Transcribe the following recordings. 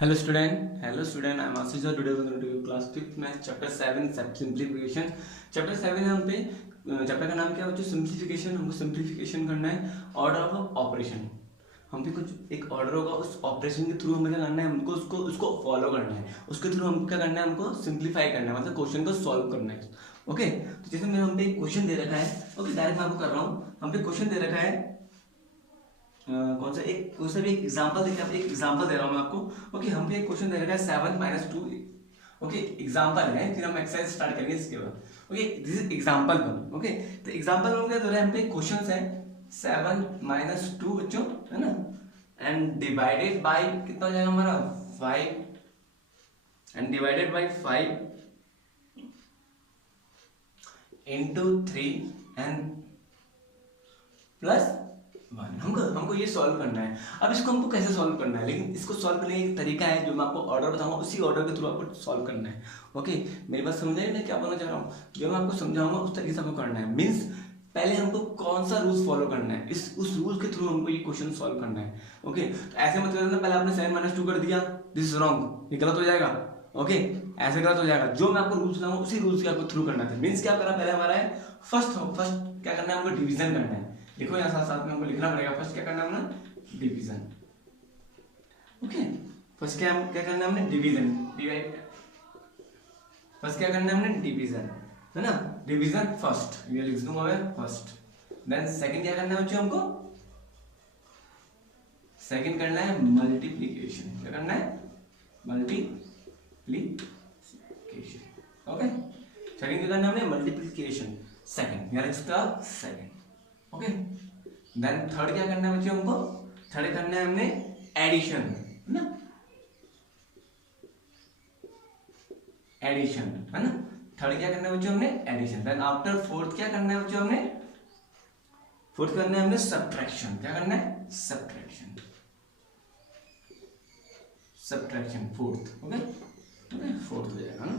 Hello student, I'm Ashish. Today we're going to do class 5th math chapter 7 simplification. Chapter 7 है हम पे chapter का नाम क्या है? जो सिंप्लीफिकेशन, हमको सिंप्लीफिकेशन करना है ऑर्डर ऑफ ऑपरेशन। हम पे कुछ एक ऑर्डर होगा, उस ऑपरेशन के थ्रू हमें क्या करना है, हमको उसको फॉलो करना है, उसके थ्रू हम क्या करना है, हमको सिंप्लीफाई करना है, मतलब क्वेश्चन को सॉल्व करना है। ओके, तो जैसे मैं हम पे एक क्वेश्चन दे रखा है, ओके डायरेक्ट मैं आपको कर रहा हूँ। हम पे क्वेश्चन दे रखा है कौन सा एक क्वेश्चन, एक एग्जांपल देखिए, आप एक एग्जांपल दे रहा हूं मैं आपको। ओके, हम पे एक क्वेश्चन दे रखा है 7 - 2। ओके, एग्जांपल है, फिर हम एक्सरसाइज स्टार्ट करेंगे इसके बाद। Okay, this is example 1। Okay, तो एग्जांपल में क्या दे रहा है, हम पे क्वेश्चंस है 7 - 2 बच्चों, है ना, एंड डिवाइडेड बाय कितना हो जाएगा हमारा 5 and divided by 5 into 3 and plus 1। हमको ये सॉल्व करना है। अब इसको हमको कैसे सॉल्व करना है, लेकिन इसको सॉल्व करने का एक तरीका है जो मैं आपको ऑर्डर बताऊंगा, उसी ऑर्डर के थ्रू आपको सॉल्व करना है। ओके, मेरी बात समझ आई मैं क्या बोलना चाह रहा हूँ? जो मैं आपको समझाऊंगा उस तरीके से आपको करना है। मीन्स पहले हमको कौन सा रूल्स फॉलो करना है, उस रूल के थ्रू हमको ये क्वेश्चन सॉल्व करना है। ओके, तो ऐसे मत करना पहले आपने 7 - 2 कर दिया, दिस इज रॉन्ग, ये गलत हो जाएगा। ओके, ऐसे गलत हो जाएगा। जो मैं आपको रूल्स लाऊंगा उसी रूल्स के आपको थ्रू करना था। मीन्स क्या करना, पहले हमारा है फर्स्ट क्या करना है, हमको डिवीजन करना है। देखो यहाँ साथ साथ में हमको लिखना पड़ेगा। फर्स्ट क्या करना है हमने, डिवीजन। ओके, फर्स्ट क्या करना है हमने, डिवीजन, डिवाइड। फर्स्ट क्या करना है हमने, डिवीजन, है ना, डिवीजन फर्स्ट, ये लिख दूंगा मैं फर्स्ट। देन सेकंड क्या करना है बच्चों, हमको सेकंड करना है मल्टीप्लिकेशन। क्या करना है, मल्टीप्लिकेशन। ओके, सेकंड क्या करना है हमने, मल्टीप्लिकेशन सेकंड, यानी इसका सेकंड। ओके, देन थर्ड क्या करना है बच्चों, हमको थर्ड करना है हमने एडिशन, है ना, एडिशन, है ना। थर्ड क्या करना है बच्चों, हमने एडिशन। देन आफ्टर फोर्थ क्या करना है बच्चों, हमने फोर्थ करना है हमने सब्ट्रैक्शन। क्या करना है, subtraction, subtraction fourth. Okay, fourth हो जाएगा ना,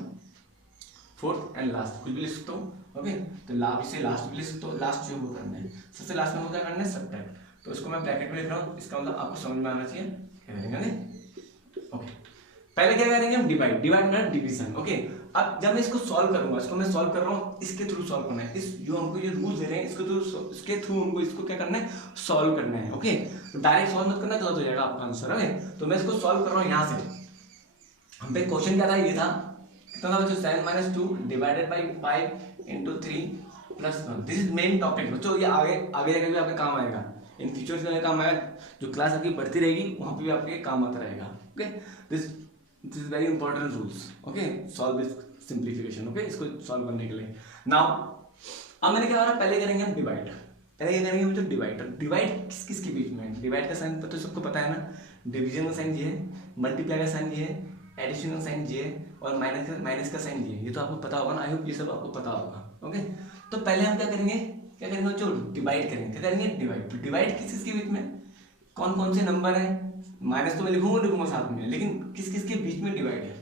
फोर्थ एंड लास्ट, कुछ भी लिख सकता हूँ। ओके, तो इसे लास्ट भी लिख सकता हूँ। लास्ट जो वो करना है, सबसे लास्ट में क्या करना है, सब्ट्रैक्ट। तो इसको मैं ब्रैकेट में लिख रहा हूँ, इसका मतलब आपको समझ में आना चाहिए क्या करेंगे। ओके, पहले क्या करेंगे हम, डिवाइड, डिवाइड डिवीजन। ओके, अब जब मैं इसको सॉल्व करूंगा, इसको मैं सॉल्व कर रहा हूँ, इसके थ्रू सॉल्व करना है। इस जो हमको ये रूल दे रहे हैं इसके थ्रू हमको इसको क्या करना है, सॉल्व करना है। ओके, तो डायरेक्ट सॉल्व मत करना, गलत हो जाएगा आपका आंसर। ओके, तो मैं इसको सॉल्व कर रहा हूँ यहाँ से। हम पे क्वेश्चन क्या था, ये था कितना था बच्चों, 7 - 2 divided by 5 into 3 plus 1। This is main topic बच्चों, ये आगे आगे जाके भी आपके काम आएगा, इन फ्यूचर में काम आएगा। जो क्लास आपकी बढ़ती रहेगी वहां पे भी आपके काम आता रहेगा। Okay, this is very important rules. Okay, solve this simplification. Okay, इसको सॉल्व करने के लिए नाउ अब मैंने क्या करा, पहले करेंगे हम डिवाइड। पहले क्या करेंगे बच्चों, डिवाइड। डिवाइड किस किस के बीच में, डिवाइड का साइन तो सबको पता है ना, डिवीजन का साइन ये है, मल्टीप्लाई का साइन ये है, एडिशन का साइन ये है, और माइनस का साइन ये है। ये तो आपको पता होगा ना, आई होप ये सब आपको पता होगा। ओके, तो पहले हम क्या करेंगे बच्चों, डिवाइड करेंगे। क्या करेंगे, डिवाइड। डिवाइड किस किस के बीच में, कौन कौन से नंबर है, माइनस तो मैं लिखूंगा साथ में, लेकिन किस किस के बीच में डिवाइड है,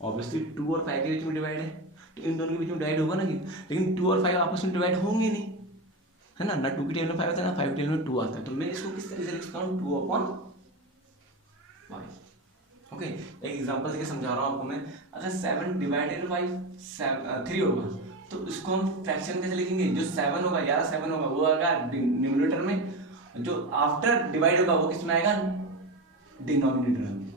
ऑब्वियसली 2 और 5 के बीच में डिवाइड है, तो इन दोनों के बीच में डिवाइड होगा ना। लेकिन 2 और 5 आपस में डिवाइड होंगे नहीं, है ना, 2 की टेबल में 5 आता है ना, 5 की टेबल में 2 आता है। तो मैं इसको किस तरह से लिख सकता हूँ, 2/5। ओके, एक एग्जांपल से समझा रहा हूँ आपको मैं। अगर 7 डिवाइडेड बाई 3 होगा, तो इसको हम फ्रैक्शन कैसे लिखेंगे, जो 7 होगा या 7 होगा वो आएगा न्यूमरेटर में, जो आफ्टर डिवाइड होगा वो किस में आएगा, डिनोमिनेटर में।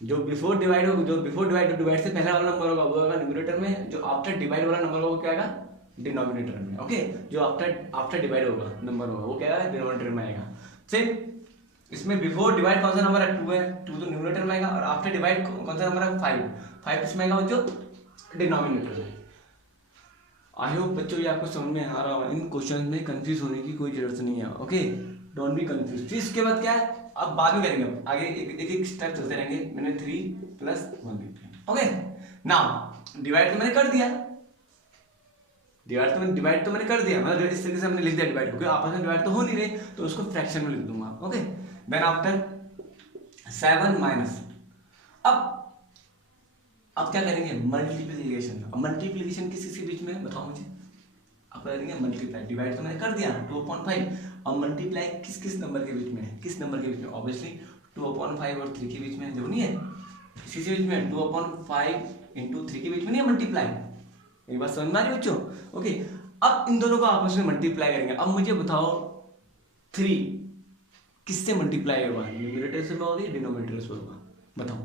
जो बिफोर डिवाइड होगा, जो बिफोर डिवाइड से पहला वाला नंबर होगा वो आएगा न्यूमरेटर में, जो आफ्टर डिवाइड वाला नंबर होगा वो क्या आएगा, डिनोमिनेटर में। ओके, जो आफ्टर डिवाइड होगा नंबर होगा वो क्या आएगा, डिनोमिनेटर में आएगा। सेम इसमें बिफोर डिवाइड कौन सा नंबर है, 2 है, 2 तो न्यूमरेटर में आएगा, और आफ्टर डिवाइड कौन सा नंबर है, 5 इसमें आएगा बच्चों, डिनोमिनेटर में। आई होप बच्चों ये आपको समझ में आ रहा होगा। इन क्वेश्चन में कंफ्यूज होने की कोई जरूरत नहीं है। Okay, don't be confuse. फिर इसके बाद क्या है, अब बाद में करेंगे, अब आगे एक स्टेप चलते रहेंगे। मैंने 3 + 1 लिख दिया। ओके, नाउ डिवाइड तो मैंने कर दिया, डिवाइड तो मैंने कर दिया, मतलब इस तरीके से हमने लिख दिया डिवाइड, क्योंकि आपस में डिवाइड तो हो नहीं रहे, तो उसको फ्रैक्शन में लिख दूंगा। ओके, देन आफ्टर 7 माइनस, अब क्या करेंगे, मल्टीप्लिकेशन। अब मल्टीप्लिकेशन किस के बीच में बताओ मुझे, अब करेंगे मल्टीप्लाई। डिवाइड तो मैंने कर दिया 2/5, अब मल्टीप्लाई किस किस नंबर के बीच में है, किस नंबर के बीच में, ऑब्वियसली 2/5 और 3 के बीच में जो नहीं है, इसी के बीच में 2/5 इंटू 3 के बीच में नहीं है मल्टीप्लाई। एक बात समझ में आ रही बच्चों? ओके, अब इन दोनों को आपस में मल्टीप्लाई करेंगे। अब मुझे बताओ 3 किससे मल्टीप्लाई होगा? न्यूमरेटर से होगा या डिनोमिनेटर से होगा? बताओ।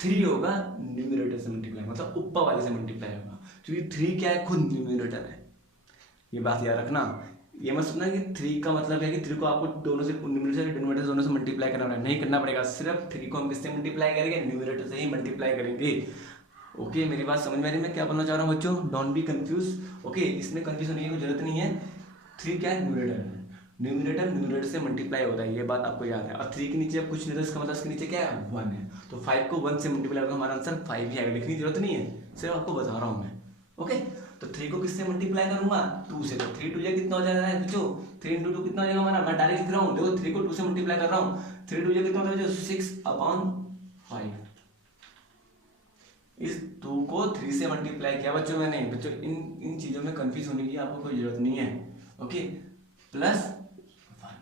3 होगा न्यूमरेटर से मल्टीप्लाई, मतलब ऊपर वाले से मल्टीप्लाई होगा, क्योंकि 3 क्या है? खुद न्यूमरेटर है। ये बात याद रखना। ये मत सुनना कि 3 का मतलब है कि 3 को आपको दोनों से, न्यूमरेटर डिनोमिनेटर दोनों से मल्टीप्लाई करना पड़ेगा। नहीं करना पड़ेगा, सिर्फ 3 को हम किससे मल्टीप्लाई करेंगे? न्यूमरेटर से ही मल्टीप्लाई करेंगे। ओके, मेरी बात समझ में आ रही है? मैं क्या बोलना चाह रहा हूँ बच्चों? Don't be confuse. ओके, इसमें कंफ्यूज होने की जरूरत नहीं है। 3 क्या है? न्यूमरेटर है। न्यूमरेटर से मल्टीप्लाई होता है, ये बात आपको याद है। और 3 के नीचे अब कुछ नहीं था, इसका मतलब इसके नीचे क्या है? 1 है। तो 5 को 1 से मल्टीप्लाई होगा, हमारा आंसर 5 ही आएगा। लिखने की जरूरत नहीं है, सिर्फ आपको बता रहा हूँ मैं। ओके, तो 3 को किससे मल्टीप्लाई करूंगा? 2 से। तो 3 2 कितना हो जाएगा बच्चों? 3 इंटू 2 कितना हो जाएगा हमारा? मैं डायरेक्ट लिख रहा हूँ, देखो 3 को 2 से मल्टीप्लाई कर रहा हूँ। 3 2 कितना हो जाएगा? 6/5। इस 2 को 3 से मल्टीप्लाई किया बच्चों मैंने। बच्चों इन चीजों में कंफ्यूज होने की आपको कोई जरूरत नहीं है। Okay, plus 1।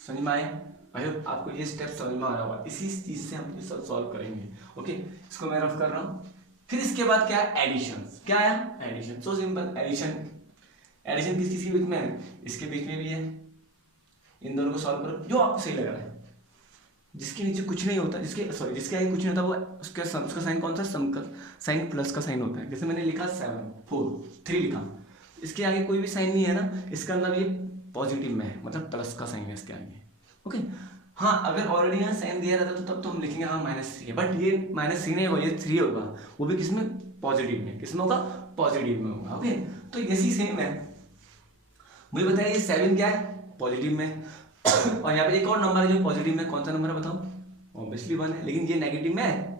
समझ में आए? आई होप आपको ये स्टेप समझ में आ रहा होगा। इसी चीज से हम ये सब सॉल्व करेंगे। ओके, इसको मैं रफ कर रहा हूँ। फिर इसके बाद क्या है? एडिशन। क्या है? एडिशन। So simple. एडिशन किस किस के बीच में है? इसके बीच में भी है। इन दोनों को सॉल्व करो, जो आपको सही लग रहा है। जिसके नीचे कुछ नहीं होता, जिसके आगे कुछ नहीं होता, वो उसका साइन कौन सा? सम का साइन प्लस का साइन होता है। जैसे मैंने लिखा 7 4 3 लिखा, इसके आगे कोई भी साइन नहीं है ना, इसका मतलब ये पॉजिटिव में है, मतलब प्लस का साइन है इसके आगे। ओके, हाँ, अगर ऑलरेडी यहाँ साइन दिया रहता तो तब तो हम लिखेंगे हाँ -3 है, बट ये -3 नहीं होगा, ये 3 होगा। वो भी किसमें? पॉजिटिव में। किसमें होगा? पॉजिटिव में होगा। ओके, तो यही सेम है। मुझे बताइए ये 7 क्या है? पॉजिटिव में। और यहाँ पे एक और नंबर है जो पॉजिटिव में, कौन सा नंबर है बताओ? ऑब्वियसली 1 है, लेकिन ये नेगेटिव में है,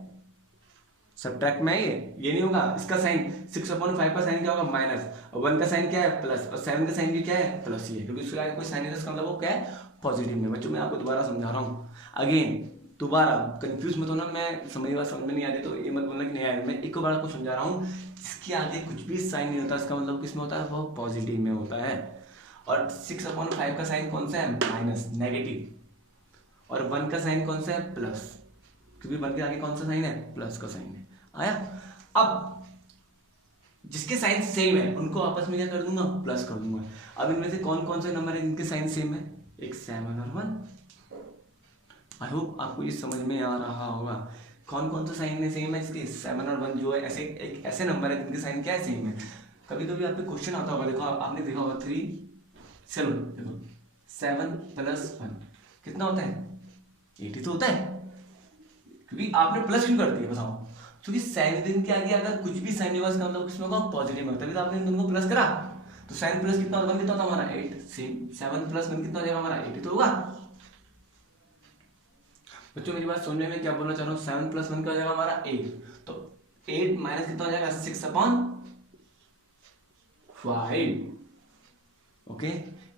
सब्ट्रैक्ट में है। ये नहीं होगा। इसका साइन 6/5 का साइन क्या होगा? माइनस, और 1 का साइन क्या है? प्लस, और 7 का साइन भी क्या है? प्लस ही है, क्योंकि उसके आगे कोई साइन नहीं है, इसका मतलब वो क्या है? पॉजिटिव में। बच्चों मैं आपको दोबारा समझा रहा हूँ, अगेन दोबारा कंफ्यूज मत होना। मैं समझ में नहीं आ रही तो ये मत बोलना कि नहीं आया। मैं एक बार आपको समझा रहा हूँ, इसके आगे कुछ भी साइन नहीं होता, इसका मतलब किसमें होता है? वो पॉजिटिव में होता है। और 6/5 का साइन कौन सा है? Minus, negative. और 1 का साइन कौन सा है? प्लस, क्योंकि 1 के आगे कौन सा साइन है? प्लस का साइन है। आया? अब जिसके साइन सेम है उनको आपस में क्या कर दूंगा? प्लस कर दूंगा। अब इनमें से कौन कौन से नंबर है जिनके साइन सेम है? एक 7 और 1। आई होप आपको ये समझ में आ रहा होगा। कौन कौन सा साइन है सेम है इसके? 7 और 1 जो है, ऐसे नंबर है जिनके साइन क्या है? सेम है। कभी कभी आप पे क्वेश्चन आता होगा, देखो आपने देखा होगा 3, चलो देखो 7 + 1 कितना होता है? 80 तो होता है, क्योंकि आपने प्लस क्यों कर दिया बताओ? क्योंकि साइन दिन के आगे अगर कुछ भी साइन होगा इसका मतलब किसमें होगा? पॉजिटिव में, तभी तो आपने इन दोनों को प्लस करा। तो साइन प्लस कितना होगा? कितना होता हमारा? 8। सेम 7 + 1 कितना हो जाएगा हमारा? 80 तो होगा। बच्चों मेरी बात सुनने में क्या बोलना चाह रहा हूँ? 7 + 1 क्या हो जाएगा हमारा? 8। तो 8 माइनस कितना हो जाएगा? 6/5। ओके,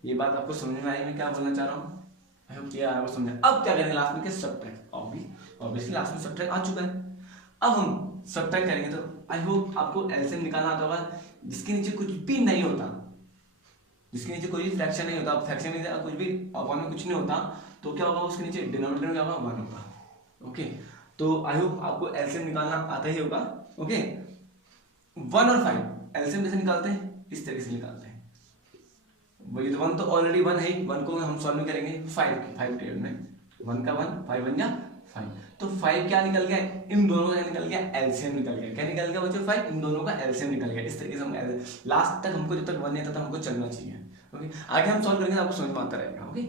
ये बात आपको समझ में आई मैं क्या बोलना चाह रहा हूँ? आई होप ये आपको समझ। अब क्या करेंगे लास्ट में? क्या? सब्ट्रैक्ट। ऑब्वियसली लास्ट में सब्ट्रैक्ट आ चुका है। अब हम सब्ट्रैक्ट करेंगे तो आई होप आपको एलसीएम निकालना आता होगा। जिसके नीचे कुछ भी नहीं होता, जिसके नीचे कोई फ्रैक्शन नहीं होता, फ्रैक्शन में कुछ भी अपॉन में कुछ नहीं होता, तो क्या होगा? उसके नीचे डिनोमिनेटर में क्या होगा? 1 होगा। ओके, तो आई होप आपको एलसीएम निकालना आता ही होगा। ओके, 1 और 5 एलसीएम कैसे निकालते हैं? इस तरीके से निकालते हैं। वही तो 1 तो ऑलरेडी 1 है, 1 को हम सॉल्व करेंगे 5 टेबल में। 1 का 1, 5 बन गया 5। तो 5 क्या निकल गया? इन दोनों का निकल गया एलसीएम निकल गया। क्या निकल गया बच्चों? 5 इन दोनों का एलसीएम निकल गया। इस तरीके से हम लास्ट तक हमको जब तक 1 नहीं आता था हमको चलना चाहिए। ओके, आगे हम सॉल्व करेंगे आपको समझ में आता रहेगा। ओके,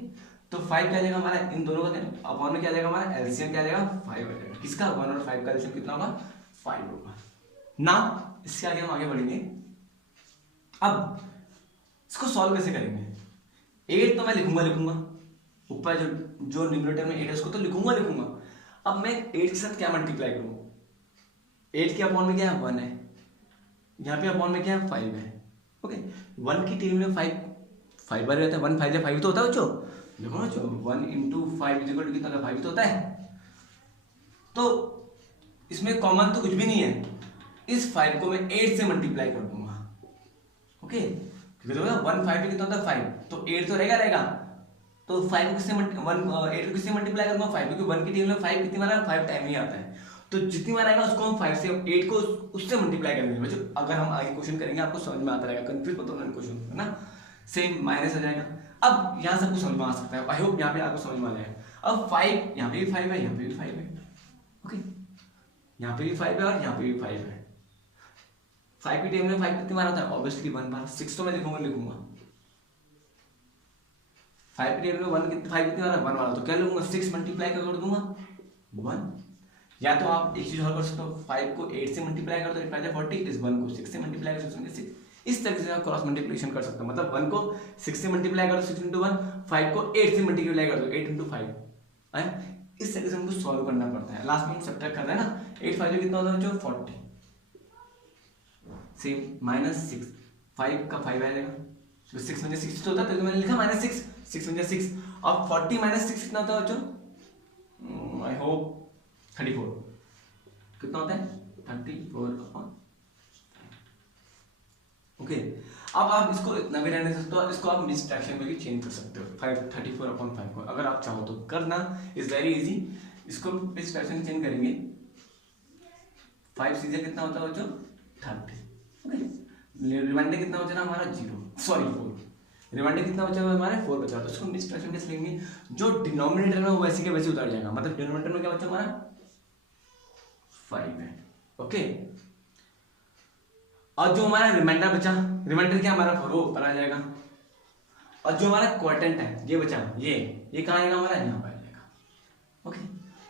तो 5 क्या जाएगा हमारा? इन दोनों का अपॉन में क्या जाएगा हमारा? एलसीएम क्या जाएगा? 5 आ जाएगा। किसका? 1 और 5 का एलसीएम कितना होगा? 5 होगा ना। इसके आगे हम आगे बढ़ेंगे। अब इसको सॉल्व कैसे करेंगे? 8 तो मैं लिखूंगा ऊपर जो न्यूमरेटर में 8 है उसको तो लिखूंगा। अब मैं 8 के साथ क्या मल्टीप्लाई करूं? 8 के अपॉन में क्या है? 1 है, यहाँ पे अपॉन में क्या है? 5 है। ओके, 1 की टेबल में 5 बार रहता है। 1 5 5 तो होता है बच्चों। देखो ना, 1 × 5 = कितना? 5 तो होता है। तो इसमें कॉमन तो कुछ भी नहीं है। इस 5 को मैं 8 से मल्टीप्लाई कर दूंगा। ओके, क्योंकि 1 5 पे कितना होता है? 5, तो 8 तो रहेगा। तो 5 को किससे 8 को किससे मल्टीप्लाई करूंगा 5, क्योंकि 1 की टेबल में 5 कितनी बार आएगा 5 टाइम ही आता है, तो जितनी बार आएगा उसको हम 5 से 8 को उससे मल्टीप्लाई करेंगे बच्चों। अगर हम आगे क्वेश्चन करेंगे आपको समझ में आता रहेगा, कंफ्यूज मत होना क्वेश्चन, है ना। सेम माइनस हो जाएगा। अब यहाँ सब कुछ समझ में आ सकता है, आई होप यहाँ पे आपको समझ में आ जाएगा। अब 5 यहाँ पे भी 5 है, यहाँ पे भी 5 है, ओके, यहाँ पे भी 5 है और यहाँ पे भी 5 है। 5 की टेबल में 5 कितनी बार आता है, ऑब्वियसली 1 बार। 6 तो मैं लिखूंगा 5 की टेबल में 5 कितनी बार 1 बार, तो क्या लिखूंगा 6 मल्टीप्लाई कर दूंगा 1। या तो आप एक चीज और कर सकते हो, 5 को 8 से मल्टीप्लाई कर दो, 8 5 40, इस 1 को 6 से मल्टीप्लाई कर सकते हो, 6। इस तरीके से आप क्रॉस मल्टीप्लिकेशन कर सकते हो, मतलब 1 को 6 से मल्टीप्लाई कर दो 6 × 1, 5 को 8 से मल्टीप्लाई कर दो 8 × 5 है। इस तरीके से हमको सॉल्व करना पड़ता है। लास्ट में हम सब्ट्रैक्ट करना है ना, 8 5 कितना होता है जो 40, सेम माइनस 6, 5 का 5 आएगा, तो 6 में 6 होता है, तो मैंने लिखा -6, 6 में 6, और 40 - 6 कितना होता है बच्चों, आई होप 34, कितना होता है 34/5। ओके, अब आप इसको इतना भी रहने सकते हो, इसको आप मिस फ्रैक्शन में भी चेंज कर सकते हो, 34/5 को, अगर आप चाहो तो करना, इज वेरी इजी। इसको मिस फ्रैक्शन में चेंज करेंगे, 5 सीधे कितना होता है बच्चों 30, ओके, रिमाइंडर कितना बचा ना हमारा 4, रिमाइंडर कितना बचा हुआ हमारे 4 बचा, तो इसको मिस फ्रैक्शन कैसे लेंगे, जो डिनोमिनेटर में वो वैसे के वैसे उतर जाएगा, मतलब डिनोमिनेटर में क्या बचा हमारा 5 है, ओके। और जो हमारा रिमाइंडर बचा, रिमाइंडर क्या हमारा 4 वो ऊपर आ जाएगा, और जो हमारा क्वाड्रेंट है ये बचा, ये कहाँ आएगा हमारा यहाँ पर आ जाएगा, ओके।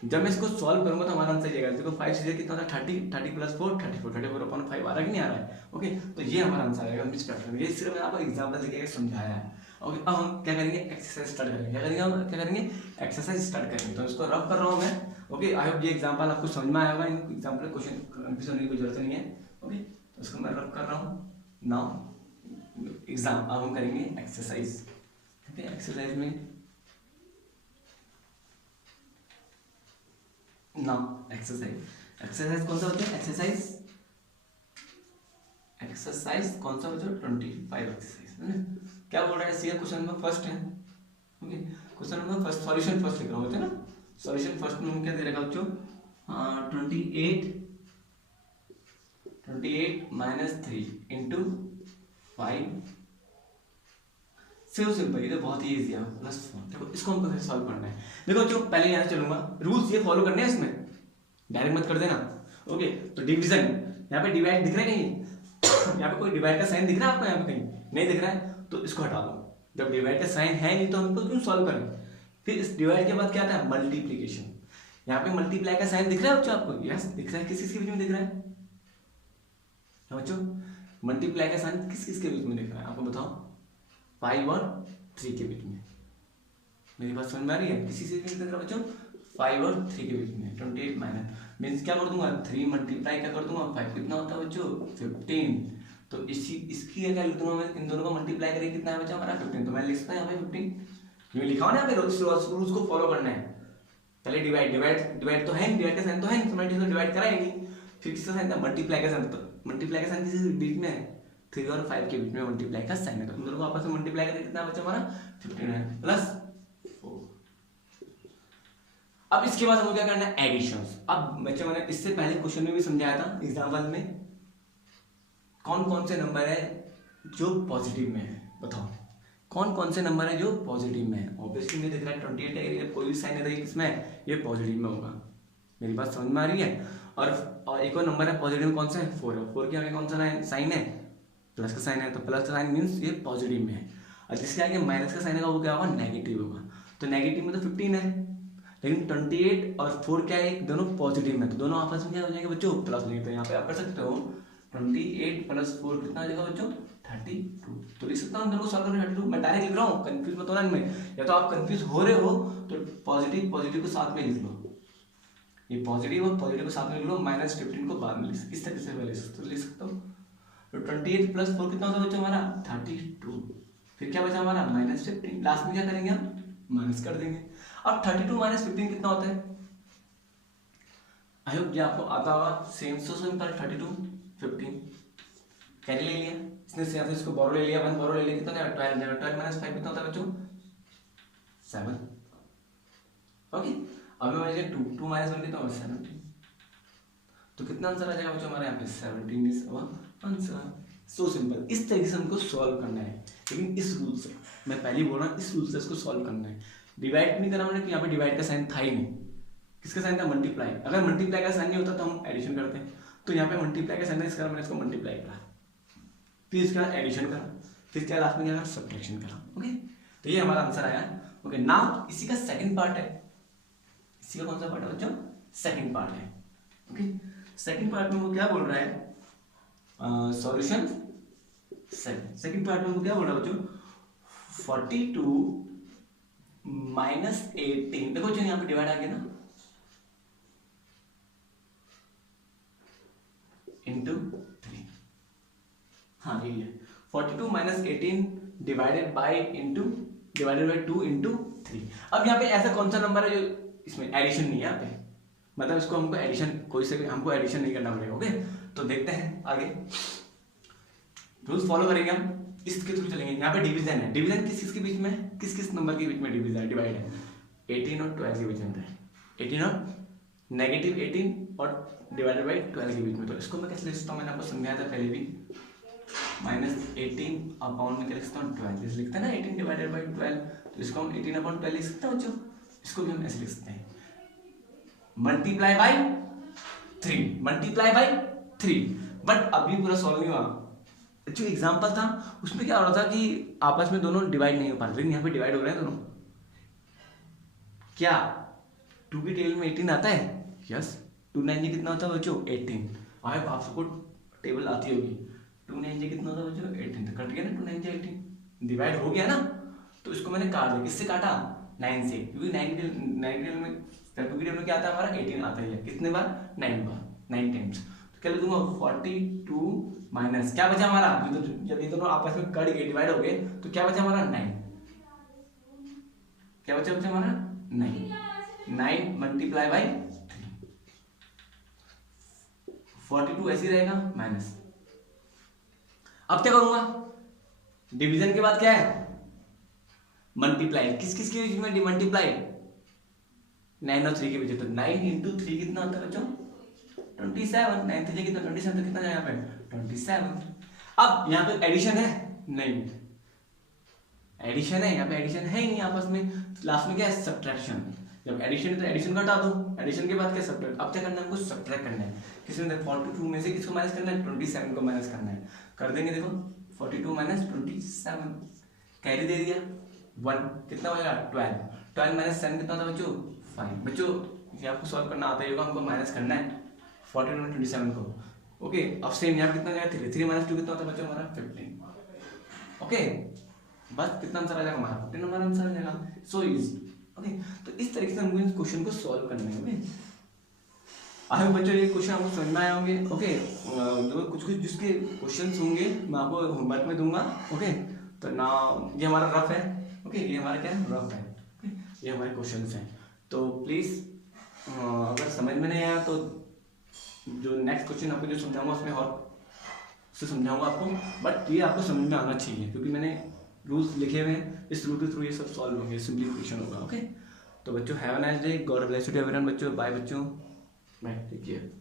जब मैं इसको सॉल्व करूंगा तो हमारा आंसर आएगा, देखो 5 सीधे कितना होता है 30, 30 + 4 34/5 आ रहा है कि नहीं आ रहा है, ओके, तो ये हमारा आंसर आएगा मिस फ्रैक्शन। ये सिर्फ मैंने आपको एग्जांपल देके समझाया है, ओके। अब हम क्या करेंगे, एक्सरसाइज स्टार्ट करेंगे, क्या करेंगे एक्सरसाइज स्टार्ट करेंगे। तो इसको रफ कर रहा हूँ मैं, ओके। आई होप ये एग्जांपल आपको समझ में आया होगा, इन एग्जांपल क्वेश्चन कंफ्यूज होने की कोई जरूरत नहीं है, ओके। तो इसको मैं रफ कर रहा हूँ नाउ एग्जाम। अब हम करेंगे एक्सरसाइज, ओके। एक्सरसाइज में नाउ एक्सरसाइज कौन सा होता है, एक्सरसाइज कौन सा बच्चों 25 एक्सरसाइज है ना। क्या बोल रहा है, सीधा क्वेश्चन नंबर फर्स्ट है, okay. Question number first solution first लिख रहा होते हैं ना, सॉल्यूशन फर्स्ट में हम क्या दे रखा बच्चों 28 - 3 × 5, सिंपल, ये तो बहुत ही इजी है, +4। देखो इसको हमको कैसे सॉल्व करना है, देखो जो पहले यहाँ चलूंगा, रूल्स ये फॉलो करने हैं, इसमें डायरेक्ट मत कर देना, ओके। तो डिवीजन, यहाँ पे डिवाइड दिख रहा है कहीं, यहाँ पे कोई डिवाइड का साइन दिख रहा है आपको, यहाँ पे कहीं नहीं दिख रहा है, तो इसको हटा दो। जब डिवाइड का साइन है नहीं तो हमको क्यों सॉल्व करें। फिर इस डिवाइड के बाद क्या आता है मल्टीप्लीकेशन, यहाँ पे मल्टीप्लाई का साइन दिख रहा है बच्चों आपको, यस दिख रहा है, किस किसके बीच में दिख रहा है बच्चों, मल्टीप्लाई का साइन किस किसके बीच में दिख रहा है आपको बताओ, 5 और 3 के बीच में। मेरी बात समझ में आ रही है, किसी से भी दिख रहा है बच्चों 5 और 3 के बीच में। 28 माइनस मीन्स क्या कर दूंगा 3 मल्टीप्लाई क्या कर दूंगा 5, कितना होता है बच्चों 15। तो इसकी क्या लिख दूंगा मैं, इन दोनों को मल्टीप्लाई करके कितना है बच्चा हमारा 15, तो मैं लिख सकता हूँ यहाँ पे 15, ये लिखा हो ना यहाँ पे, रूल्स को फॉलो करना है। पहले डिवाइड तो है, डिवाइड का साइन तो है, तो मैं डिवाइड कराएंगे, फिर किसका साइन था मल्टीप्लाई का साइन, तो मल्टीप्लाई का साइन किसी बीच में है 3 और 5 के बीच में मल्टीप्लाई का साइन है, तो इन दोनों को आपस में मल्टीप्लाई करके कितना बचा हमारा 15 है +4। अब इसके बाद हमको क्या करना है एडिशंस। अब बच्चे मैंने इससे पहले क्वेश्चन में भी समझाया था एग्जांपल में, कौन कौन से नंबर है जो पॉजिटिव में है, बताओ कौन कौन से नंबर है जो पॉजिटिव में है। ऑब्वियसली मुझे दिख रहा है 28 है, कोई भी साइन है किसमें ये पॉजिटिव में होगा, मेरी बात समझ में आ रही है। और एक और नंबर है पॉजिटिव में, कौन सा है 4 है, 4 के आगे कौन सा साइन है प्लस का साइन है, तो प्लस का साइन मीन्स ये पॉजिटिव में है, और जिसके आगे माइनस का साइन है वो क्या होगा नेगेटिव होगा, तो नेगेटिव में तो 15 है, लेकिन 28 और 4 क्या है दोनों पॉजिटिव में, तो दोनों आपस में क्या हो जाएंगे बच्चों प्लस हो जाएंगे। तो यहाँ पे आप कर सकते हो 28 + 4 कितना आ जाएगा बच्चों 32, तो लिख सकता हूँ दोनों को सॉल्व करके 32, मैं डायरेक्ट लिख रहा हूँ, कंफ्यूज मत होना इनमें, या तो आप कंफ्यूज हो रहे हो तो पॉजिटिव को साथ में लिख लो, ये पॉजिटिव और पॉजिटिव को साथ में लिख लो, -15 को बाद में लिख सकते, इस तरीके से लिख सकता हूँ। तो 28 + 4 कितना होता है बच्चों हमारा 32, फिर क्या बचा हमारा -15, लास्ट में क्या करेंगे हम माइनस कर देंगे। अब 32 - 15 कितना होता है, आई होप ये आपको आता होगा, सेम सो सिंपल 32 15 कैरी ले लिया इसने से, इसको बोरो ले लिया, 1 बोरो ले लिया, कितना 12 12 - 5 कितना होता है बच्चों 7। ओके, अब मैं 2 माइनस 1 कितना होगा 17, तो कितना आंसर आ जाएगा बच्चों हमारे यहाँ पे 17 is our answer. So simple, इस तरीके से हमको सॉल्व करना है, लेकिन इस रूल से, मैं पहले ही बोल रहा हूँ इस रूल से इसको सॉल्व करना है। डिवाइड नहीं करना, मैंने यहाँ पे डिवाइड का साइन था ही नहीं, किसका साइन था मल्टीप्लाई। अगर मल्टीप्लाई का साइन नहीं होता तो हम एडिशन करते हैं, तो यहाँ पे मल्टीप्लाई का साइन था, इसका मैंने इसको मल्टीप्लाई करा, फिर इसका एडिशन करा, फिर क्या लास्ट में क्या करा सब्ट्रैक्शन करा। ओके, तो ये हमारा आंसर आया। ओके, नाउ इसी का सेकंड पार्ट है, इसी का कौन सा पार्ट है बच्चों, सेकंड पार्ट है। ओके, सेकंड पार्ट में वो क्या बोल रहा है, सॉल्यूशन सेकंड पार्ट में वो क्या बोल रहा है बच्चों, 42 माइनस 18, देखो बच्चों यहाँ पे डिवाइड आ गया ना, इंटू 3, हाँ यही है 42 minus 18 divided by into divided by 2 into 3। अब यहाँ पे ऐसा कौन सा नंबर है जो इसमें एडिशन नहीं है यहाँ पे, मतलब इसको हमको एडिशन कोई से भी हमको एडिशन नहीं करना पड़ेगा। ओके, तो देखते हैं आगे, रूल्स फॉलो करेंगे हम, इसके थ्रू चलेंगे। यहाँ पे डिवीजन है, डिवीजन किस किस के बीच में, किस किस नंबर के बीच में डिवीजन है, डिवाइड है, 18 और 12 के बीच में है, 18 और नेगेटिव 18 और डिवाइडेड बाई 12 के बीच में। तो इसको मैं कैसे लिख सकता हूँ, मैंने आपको समझाया था पहले भी, -18 अपॉन में क्या लिख सकता हूँ 12, जैसे लिखते हैं ना 18 डिवाइडेड बाई 12, तो इसको हम 18 अपॉन 12 लिख सकते हैं बच्चों, इसको भी हम ऐसे लिख सकते हैं, multiply by 3, multiply by 3। But अभी पूरा सॉल्व नहीं हुआ, जो एग्जाम्पल था उसमें क्या हो रहा था कि आपस में दोनों डिवाइड नहीं हो पा रहे, लेकिन यहाँ पे डिवाइड हो रहे हैं दोनों। क्या 2 की टेबल में 18 आता है, यस, 2 9 कितना होता है बच्चों 18, और आप सबको टेबल आती होगी, 2 9 कितना होता है बच्चों 18, तो कट गया ना 2 9 18, डिवाइड हो गया ना, तो इसको मैंने काट दिया, किससे काटा 9 से, क्योंकि 9 में 2 की टेबल में क्या आता है हमारा 18 आता है, कितने बार 9 बार, 9 टाइम्स, तो क्या लिखूंगा 42 माइनस क्या बचा हमारा, जब ये दोनों आपस में कट गए डिवाइड हो गए तो क्या बचा हमारा 9, क्या बचा हमारा 9 मल्टीप्लाई बाई 3, 42 ऐसे ही रहेगा माइनस। अब क्या करूंगा, डिवीजन के बाद क्या है मल्टीप्लाई, किस किस के बीच में मल्टीप्लाई, 9 और 3 के बीच, तो 9 इंटू 3 कितना होता है बच्चों 27, 9 3 कितना 27, तो कितना जाएगा यहाँ पे 27। अब यहाँ पे एडिशन है नहीं, एडिशन है यहाँ पे, एडिशन है ही नहीं आपस में, लास्ट में क्या है सब्ट्रैक्शन, जब एडिशन है तो एडिशन घटा दो, एडिशन के बाद क्या सब्ट्रैक्ट, अब क्या करना है हमको सब्ट्रैक्ट करना है, किसमें 42 में से किसको माइनस करना है 27 को माइनस करना है, कर देंगे देखो 42 माइनस 27, कैरी दे दिया 1, कितना हो जाएगा 12 माइनस 7 कितना होता है बच्चों 5। बच्चों ये आपको सॉल्व करना आता है, हमको माइनस करना है 42 में 27 को। ओके, अब सेम यहाँ पे कितना जाएगा 3 माइनस 2 कितना होता है बच्चों हमारा 15। ओके, बस कितना आंसर आ जाएगा हमारा 15 हमारा आंसर आ जाएगा, सो इजी। ओके, तो इस तरीके से हमको इस क्वेश्चन को सॉल्व करना है। ओके, आई होप बच्चों ये क्वेश्चन आपको समझ में आए होंगे। ओके, कुछ कुछ जिसके क्वेश्चंस होंगे मैं आपको होमवर्क में दूंगा। ओके, तो ना ये हमारा रफ है। ओके, ये हमारा क्या है रफ है, ये हमारे क्वेश्चंस हैं, तो प्लीज़ अगर समझ में नहीं आया तो जो नेक्स्ट क्वेश्चन आपको जो समझाऊंगा उसमें और से समझाऊंगा आपको, बट ये आपको समझ में आना चाहिए क्योंकि मैंने रूल्स लिखे हुए हैं, इस रूल के थ्रू ये सब सॉल्व होंगे, सिंप्लीफिकेशन होगा। ओके, तो बच्चों have a nice day, God bless you everyone बच्चों, बाय बच्चों, बाय, टेक केयर।